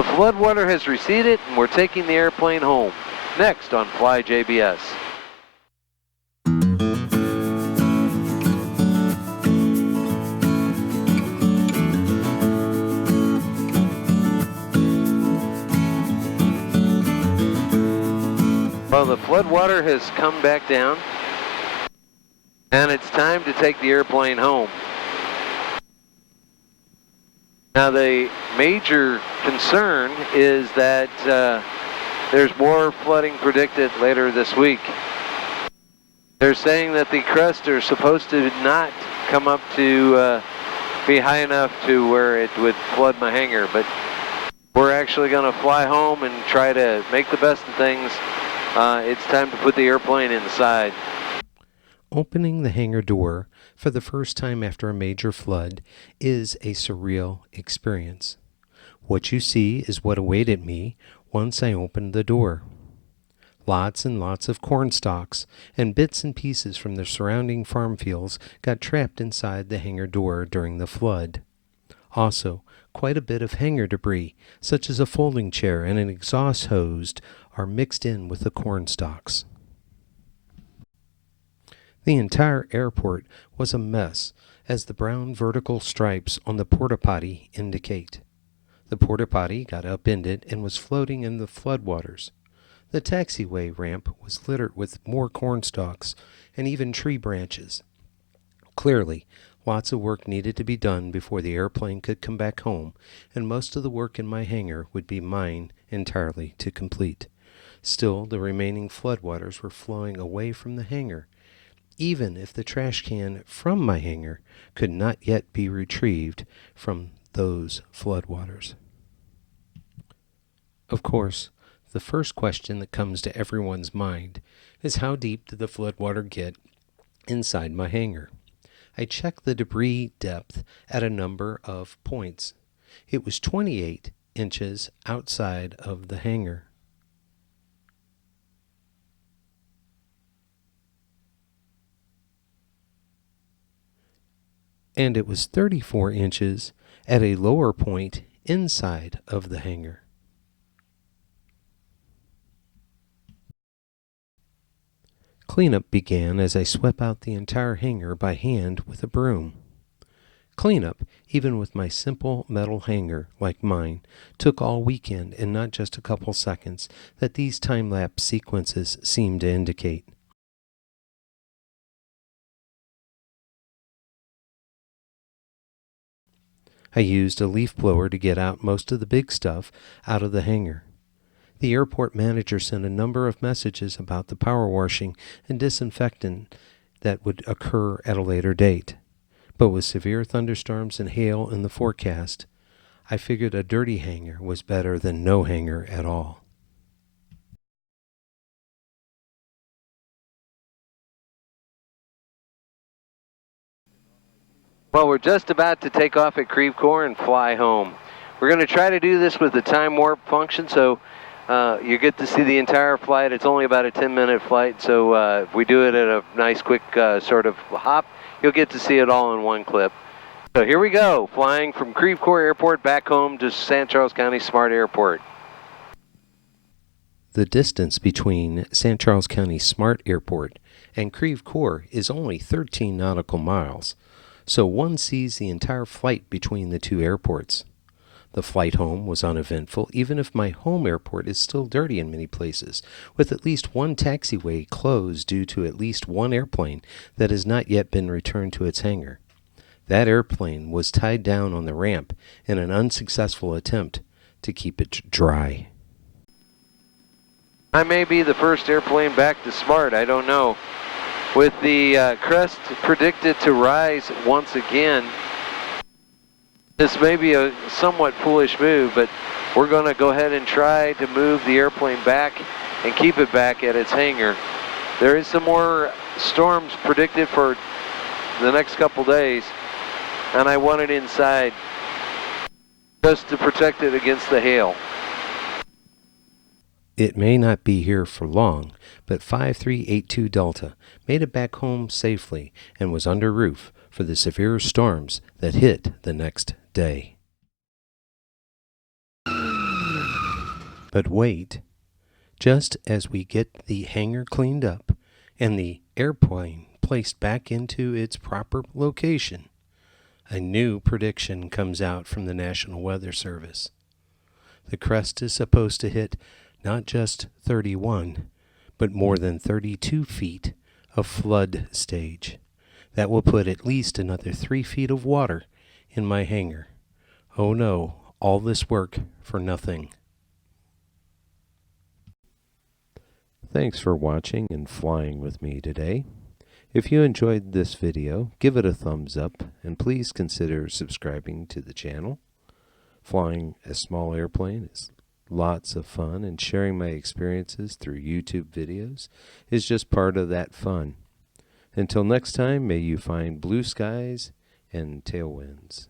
The floodwater has receded and we're taking the airplane home. Next on Fly JBS. Well, the floodwater has come back down, and it's time to take the airplane home. Now, the major concern is that there's more flooding predicted later this week. They're saying that the crests are supposed to not come up to be high enough to where it would flood my hangar, but we're actually going to fly home and try to make the best of things. It's time to put the airplane inside. Opening the hangar door for the first time after a major flood is a surreal experience. What you see is what awaited me once I opened the door. Lots and lots of corn stalks and bits and pieces from the surrounding farm fields got trapped inside the hangar door during the flood. Also, quite a bit of hangar debris, such as a folding chair and an exhaust hose, are mixed in with the corn stalks. The entire airport was a mess, as the brown vertical stripes on the porta potty indicate. The porta potty got upended and was floating in the floodwaters. The taxiway ramp was littered with more corn stalks and even tree branches. Clearly, lots of work needed to be done before the airplane could come back home, and most of the work in my hangar would be mine entirely to complete. Still, the remaining floodwaters were flowing away from the hangar, even if the trash can from my hangar could not yet be retrieved from those floodwaters. Of course, the first question that comes to everyone's mind is how deep did the floodwater get inside my hangar? I checked the debris depth at a number of points. It was 28 inches outside of the hangar. And it was 34 inches at a lower point inside of the hangar. Cleanup began as I swept out the entire hangar by hand with a broom. Cleanup, even with my simple metal hangar like mine, took all weekend and not just a couple seconds that these time-lapse sequences seem to indicate. I used a leaf blower to get out most of the big stuff out of the hangar. The airport manager sent a number of messages about the power washing and disinfectant that would occur at a later date. But with severe thunderstorms and hail in the forecast, I figured a dirty hangar was better than no hangar at all. Well, we're just about to take off at Creve Coeur and fly home. We're going to try to do this with the time warp function, so you get to see the entire flight. It's only about a 10-minute flight, so if we do it at a nice quick sort of hop, you'll get to see it all in one clip. So here we go, flying from Creve Coeur Airport back home to St. Charles County Smartt Airport. The distance between St. Charles County Smartt Airport and Creve Coeur is only 13 nautical miles, so one sees the entire flight between the two airports. The flight home was uneventful, even if my home airport is still dirty in many places, with at least one taxiway closed due to at least one airplane that has not yet been returned to its hangar. That airplane was tied down on the ramp in an unsuccessful attempt to keep it dry. I may be the first airplane back to Smartt, I don't know. With the crest predicted to rise once again, this may be a somewhat foolish move, but we're going to go ahead and try to move the airplane back and keep it back at its hangar. There is some more storms predicted for the next couple days, and I want it inside just to protect it against the hail. It may not be here for long, but 5382 Delta made it back home safely and was under roof for the severe storms that hit the next day. But wait, just as we get the hangar cleaned up and the airplane placed back into its proper location, a new prediction comes out from the National Weather Service. The crest is supposed to hit not just 31, but more than 32 feet of flood stage. That will put at least another 3 feet of water in my hangar. Oh no, all this work for nothing. Thanks for watching and flying with me today. If you enjoyed this video, give it a thumbs up and please consider subscribing to the channel. Flying a small airplane is lots of fun, and sharing my experiences through YouTube videos is just part of that fun. Until next time, may you find blue skies and tailwinds.